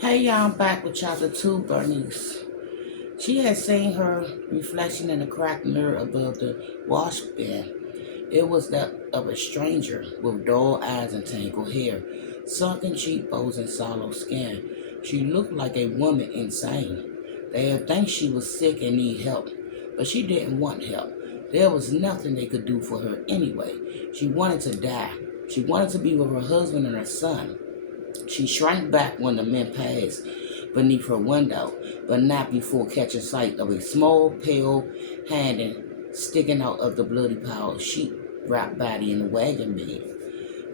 Hey y'all, I'm back with chapter 2, Bernice. She had seen her reflection in the cracked mirror above the wash bin. It was that of a stranger with dull eyes and tangled hair, sunken cheekbones and sallow skin. She looked like a woman insane. They had think she was sick and need help, but she didn't want help. There was nothing they could do for her anyway. She wanted to die. She wanted to be with her husband and her son. She shrank back when the men passed beneath her window, but not before catching sight of a small, pale hand sticking out of the bloody pile of sheet wrapped body in the wagon bed.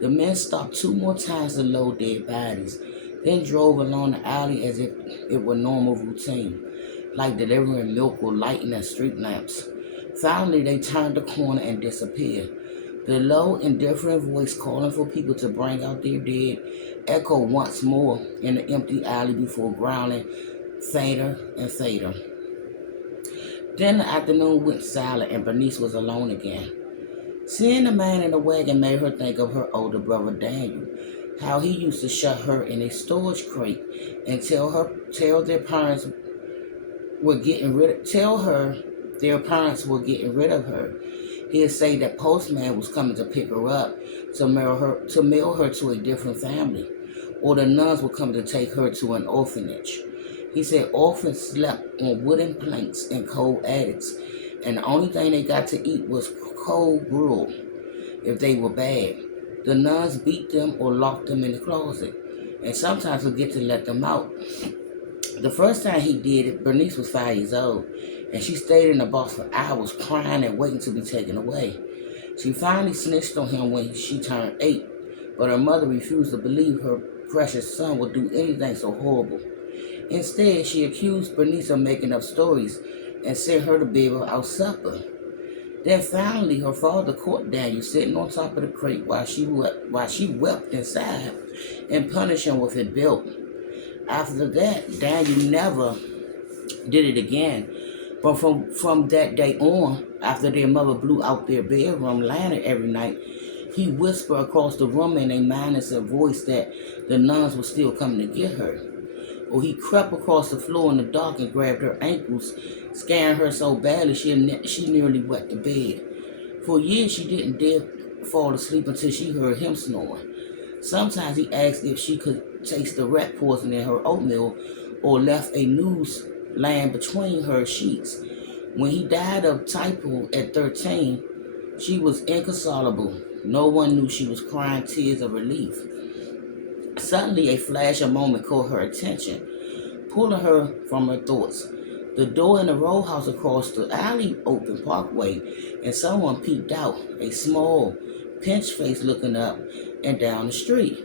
The men stopped 2 more times to load dead bodies, then drove along the alley as if it were normal routine, like delivering milk or lighting at street lamps. Finally, they turned the corner and disappeared. The low, indifferent voice calling for people to bring out their dead echoed once more in the empty alley before growling fainter and fainter. Then the afternoon went silent and Bernice was alone again. Seeing the man in the wagon made her think of her older brother Daniel, how he used to shut her in a storage crate and tell their parents tell her their parents were getting rid of her. He'd say that postman was coming to pick her up to mail her to a different family, or the nuns were coming to take her to an orphanage. He said orphans slept on wooden planks in cold attics, and the only thing they got to eat was cold gruel if they were bad. The nuns beat them or locked them in the closet, and sometimes would get to let them out. The first time he did it, Bernice was 5 years old, and she stayed in the box for hours crying and waiting to be taken away. She finally snitched on him when she turned 8, but her mother refused to believe her precious son would do anything so horrible. Instead, she accused Bernice of making up stories and sent her to bed without supper. Then finally, her father caught Daniel sitting on top of the crate while she wept inside and punished him with a belt. After that, Daniel never did it again. But from that day on, after their mother blew out their bedroom lantern every night, he whispered across the room in a menacing voice that the nuns were still coming to get her. Or he crept across the floor in the dark and grabbed her ankles, scaring her so badly she nearly wet the bed. For years, she didn't dare fall asleep until she heard him snoring. Sometimes he asked if she could taste the rat poison in her oatmeal or left a noose laying between her sheets. When he died of typhoid at 13, she was inconsolable. No one knew she was crying tears of relief. Suddenly, a flash of moment caught her attention, pulling her from her thoughts. The door in the row house across the alley opened parkway, and someone peeked out, a small, pinched face looking up and down the street.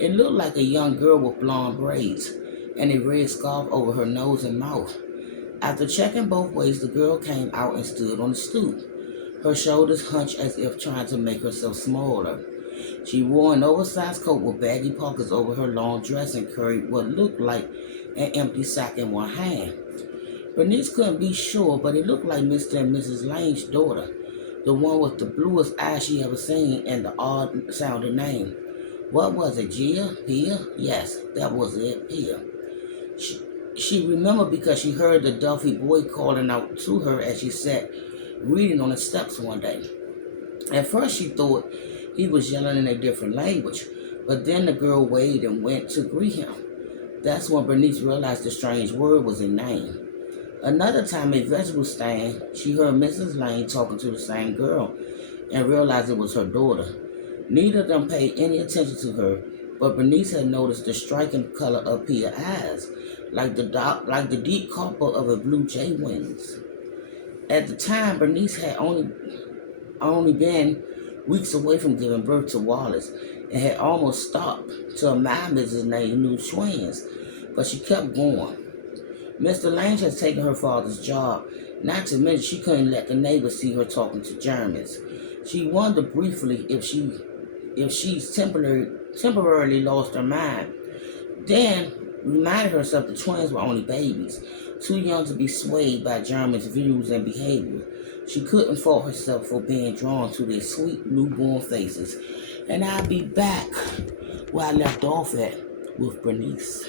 It looked like a young girl with blonde braids and a red scarf over her nose and mouth. After checking both ways, the girl came out and stood on the stoop, her shoulders hunched as if trying to make herself smaller. She wore an oversized coat with baggy pockets over her long dress and carried what looked like an empty sack in one hand. Bernice couldn't be sure, but it looked like Mr. and Mrs. Lane's daughter, the one with the bluest eyes she ever seen and the odd-sounding name. What was it, Gia? Pia? Yes, that was it, Pia. She remembered because she heard the Duffy boy calling out to her as she sat reading on the steps one day. At first she thought he was yelling in a different language, but then the girl waved and went to greet him. That's when Bernice realized the strange word was a name. Another time at vegetable stand, she heard Mrs. Lane talking to the same girl and realized it was her daughter. Neither of them paid any attention to her, but Bernice had noticed the striking color of Pia's eyes, like the deep copper of a blue jay wings. At the time, Bernice had only been weeks away from giving birth to Wallace and had almost stopped to admire Mrs. Lane's new twins, but she kept going. Mr. Lange had taken her father's job, not to mention she couldn't let the neighbors see her talking to Germans. She wondered briefly if she's temporarily lost her mind. Then reminded herself the twins were only babies, too young to be swayed by German's views and behavior. She couldn't fault herself for being drawn to their sweet newborn faces. And I'll be back where I left off at with Bernice.